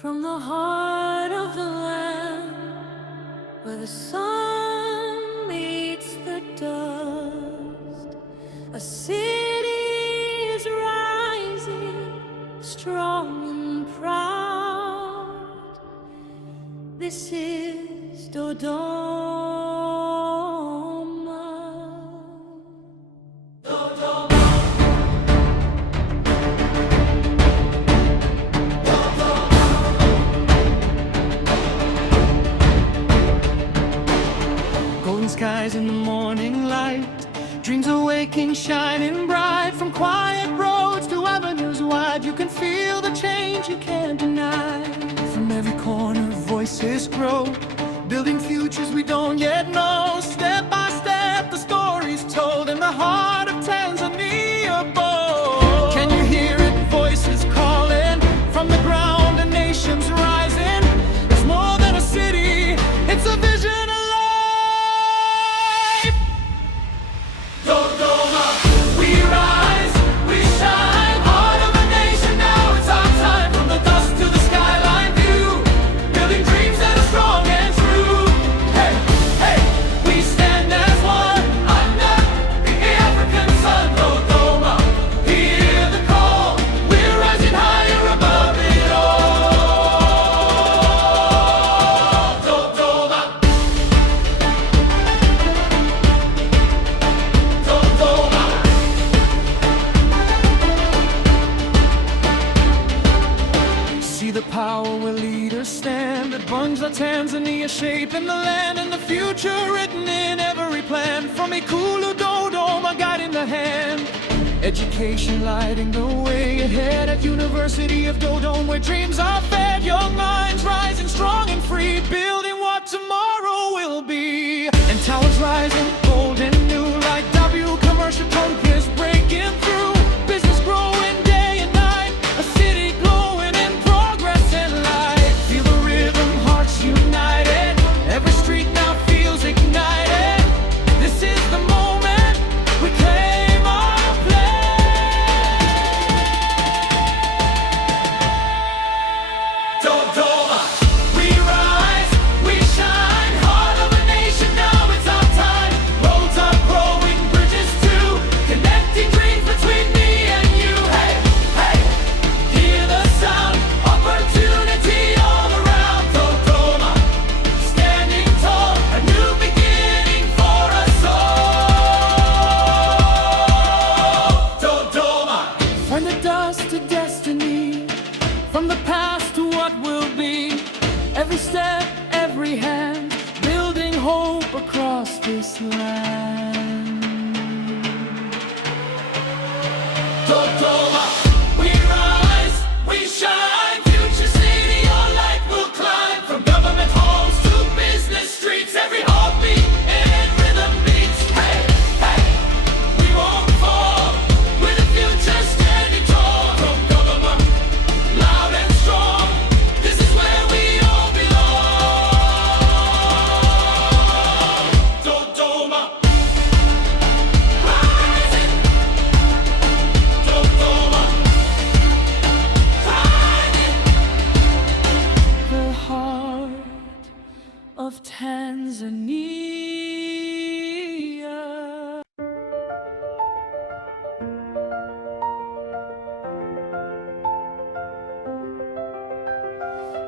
from the heart of the land, where the sun meets the dust. A city is rising, strong and proud. This is Dodoma. Skies in the morning light, dreams awaking, shining bright. From quiet roads to avenues wide, you can feel the change you can't deny. From every corner voices grow, building futures we don't yet know. Step by step the story's told in the heart of Tanzania bold. Can you hear it? Voices calling from the ground, a nation's rising. It's more than a city, it's a vision. Tanzania shaping the land and the future written in every plan. From Ikulu, Dodoma, guiding the hand. Education lighting the way ahead at University of Dodoma, where dreams are fed. Young minds rising strong and free, building what tomorrow will be. And towers rising bold and new, like W commercial companies breaking through. Business growing day and night, a city glowing in progress and light. Feel the rhythm, hearts united, every street now feels ignited. This is the moment we claim our place. Dodoma, we rise, we shine, heart of a nation, now it's our time. Roads are growing, bridges too, connecting dreams between me and you. Hey, hey, hear the sound, opportunity all around. Dodoma, standing tall, a new beginning for us all. Dodoma, from the dust to destiny, from the past to what will be. Every step, every hand, building hope across this land. Dodoma, we rise, we shine, future city, your light will climb. From government halls to business streets, every heartbeat and rhythm beats. Hey, hey, we won't fall, with the future standing tall. From government, loud and strong, this is where we all belong. Dodoma, rising. Dodoma, rising. The heart of Tanzania.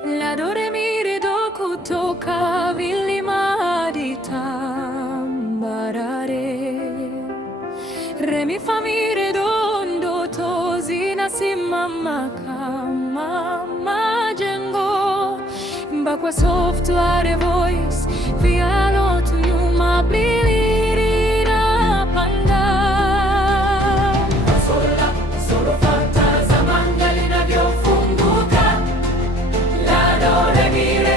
La dormire do kutoka vilima hadi tambarare. Re mi fa mi re do ndoto zinasimama kama majengo. Mbakwa software voice, piano tuyuma biliri na panda. Solo fantasma mangali navyofunguka. La do re mi re,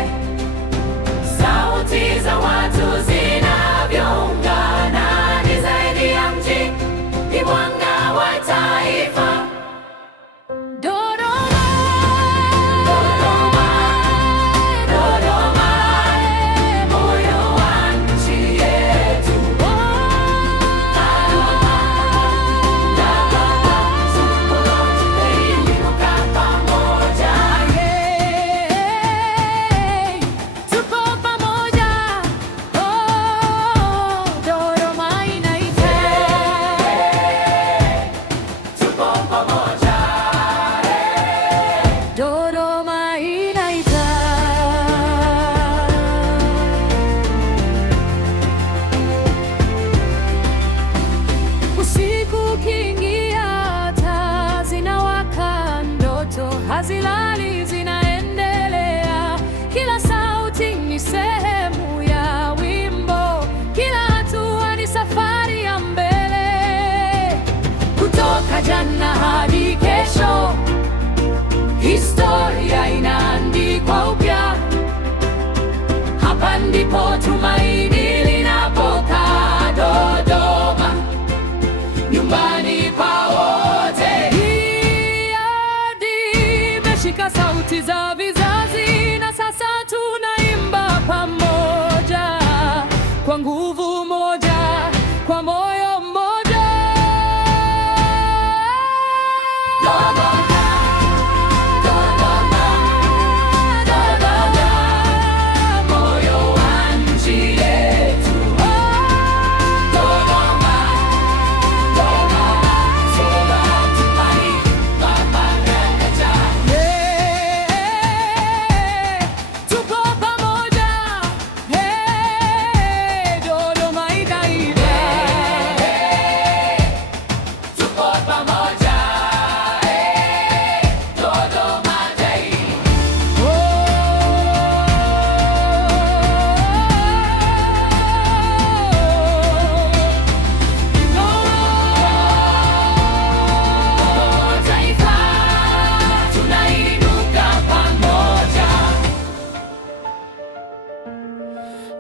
sauti za watu zinavyoungana. Ni zaidi ya mji, ni mwanga wa taifa. Dodoma, Dodoma, Dodoma, moyo wa nchi yetu. hazilali, zinaendelea. Kila sauti ni sehemu ya wimbo, kila hatua ni safari ya mbele. Kutoka jana hadi kesho, historia inaandikwa upya. Hapa ndipo tumaini linapokaa, Dodoma, nyumbani pa wote. Hii ardhi imeshika sauti za vizazi, na sasa tunaimba pamoja, kwa nguvu moja, kwa moyo mmoja.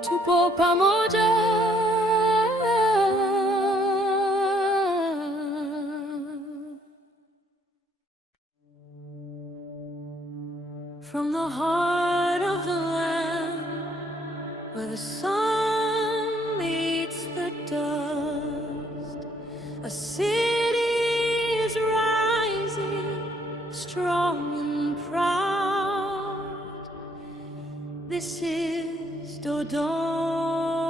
Tupo pamoja. From the heart of the land, where the sun meets the dust, a city is rising, strong and proud. This is Dodoma.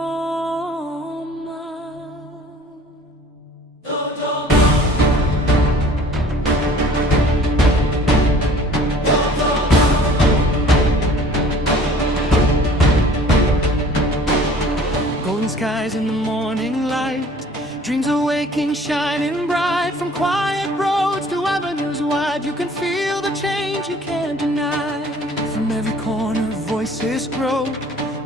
Golden skies in the morning light, dreams awaking, shining bright. From quiet roads to avenues wide, you can feel the change you can't deny. From every corner, voices grow,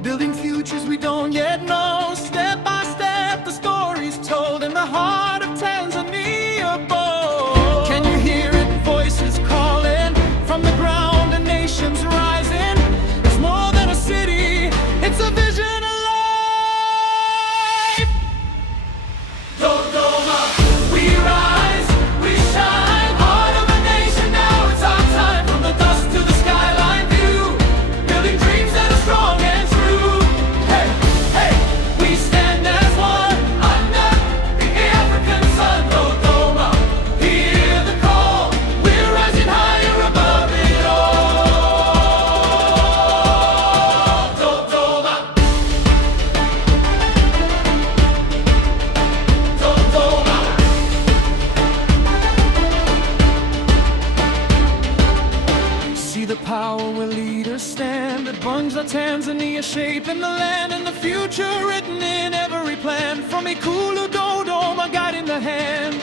building futures we don't yet know. Step by step, the story's told in the heart of Tanzania bold. Can you hear it? Voices calling from the ground, and nations rising. It's more than a city, it's a vision. The power where leaders stand, that brings our Tanzania shaping the land, and the future written in every plan. From Ikulu, Dodoma, guiding the hand,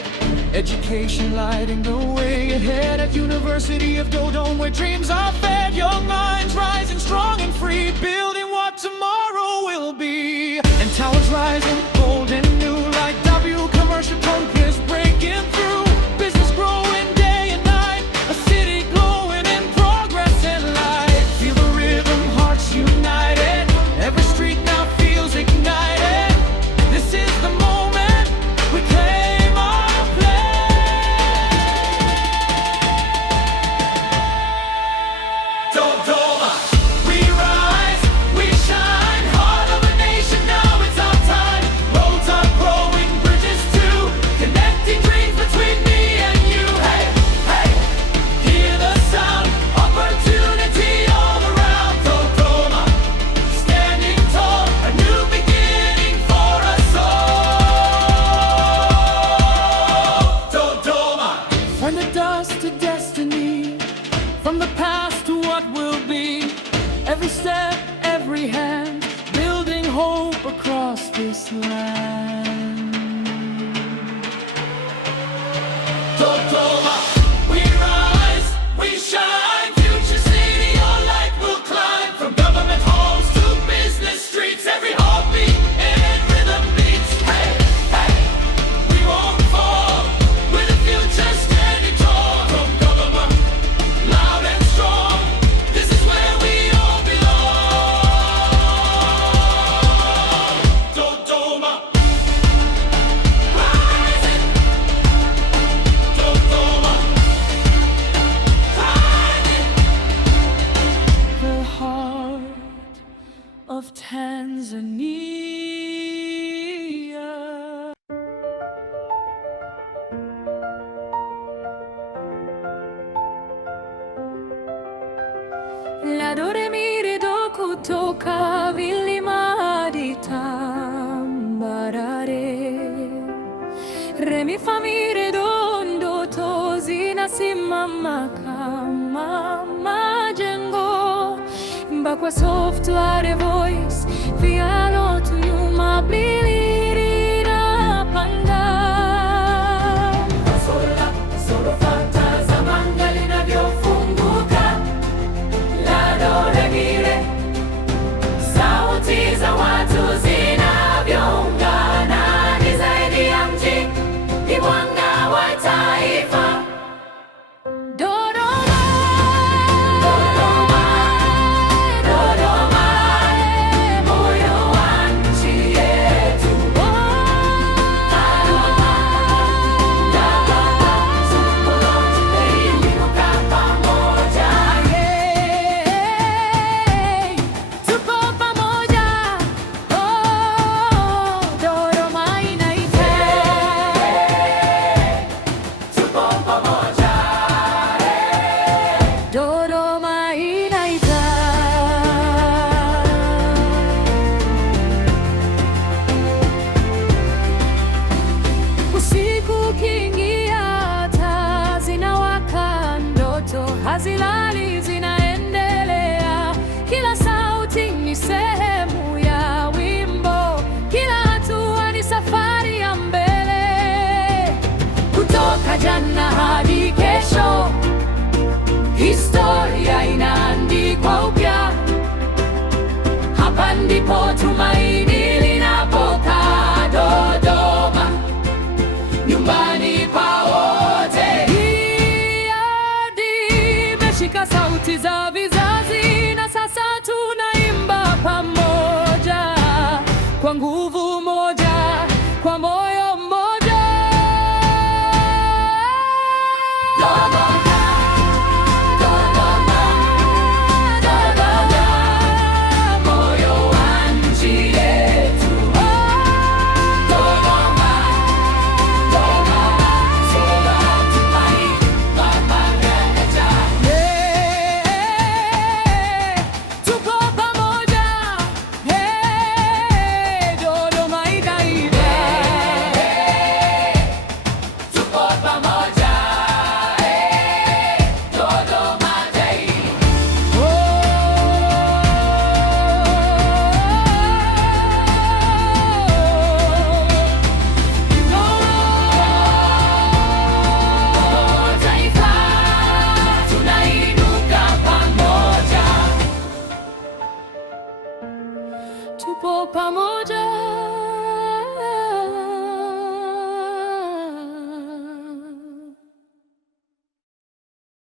education lighting the way ahead. At University of Dodoma, where dreams are fed, young minds rising strong and free, building what tomorrow will be. And towers rising bold and new, like W commercial companies breaking through, business growing day and night, a city glowing in progress and light. Feel the rhythm, hearts united, every street now feels ignited. This is the moment we claim our place. Dodoma, we rise, we shine, heart of a nation, now it's our time. Roads are growing, bridges too, connecting dreams between me and you. Hey, hey, hear the sound, opportunity all around. Dodoma, standing tall, a new beginning for us all. Dodoma, from the dust to destiny, from the past to what will be. Every step, every hand, building hope across this land. Dodoma, we rise, we shine. La do re mi re do, kutoka vilima hadi tambarare. Re mi fa mi re do, ndoto zinasimama kama majengo. Mbakwa soft ware voice, piano tu nyuma biliri na panda. Solo fantasma anga linavyofunguka. La do re mi re, sauti za watu zinavyoungana. Ni zaidi ya mji, ni mwanga wa taifa. Dodoma, Dodoma, Dodoma, moyo wa nchi yetu. Tumeinuka pamoja. tupo pamoja. Dodoma inaita. Tupo pamoja. Dodoma inaita. Usiku ukiingia, taa zinawaka, ndoto hazilali, zinaendelea. Kila sauti ni sehemu ya wimbo, kila hatua ni safari ya mbele. Kutoka jana hadi kesho, historia inaandikwa upya. Hapa ndipo tumaini linapokaa. Dodoma, nyumbani pa wote. Hii ardhi imeshika sauti za vizazi, na sasa tunaimba pamoja kwa nguvu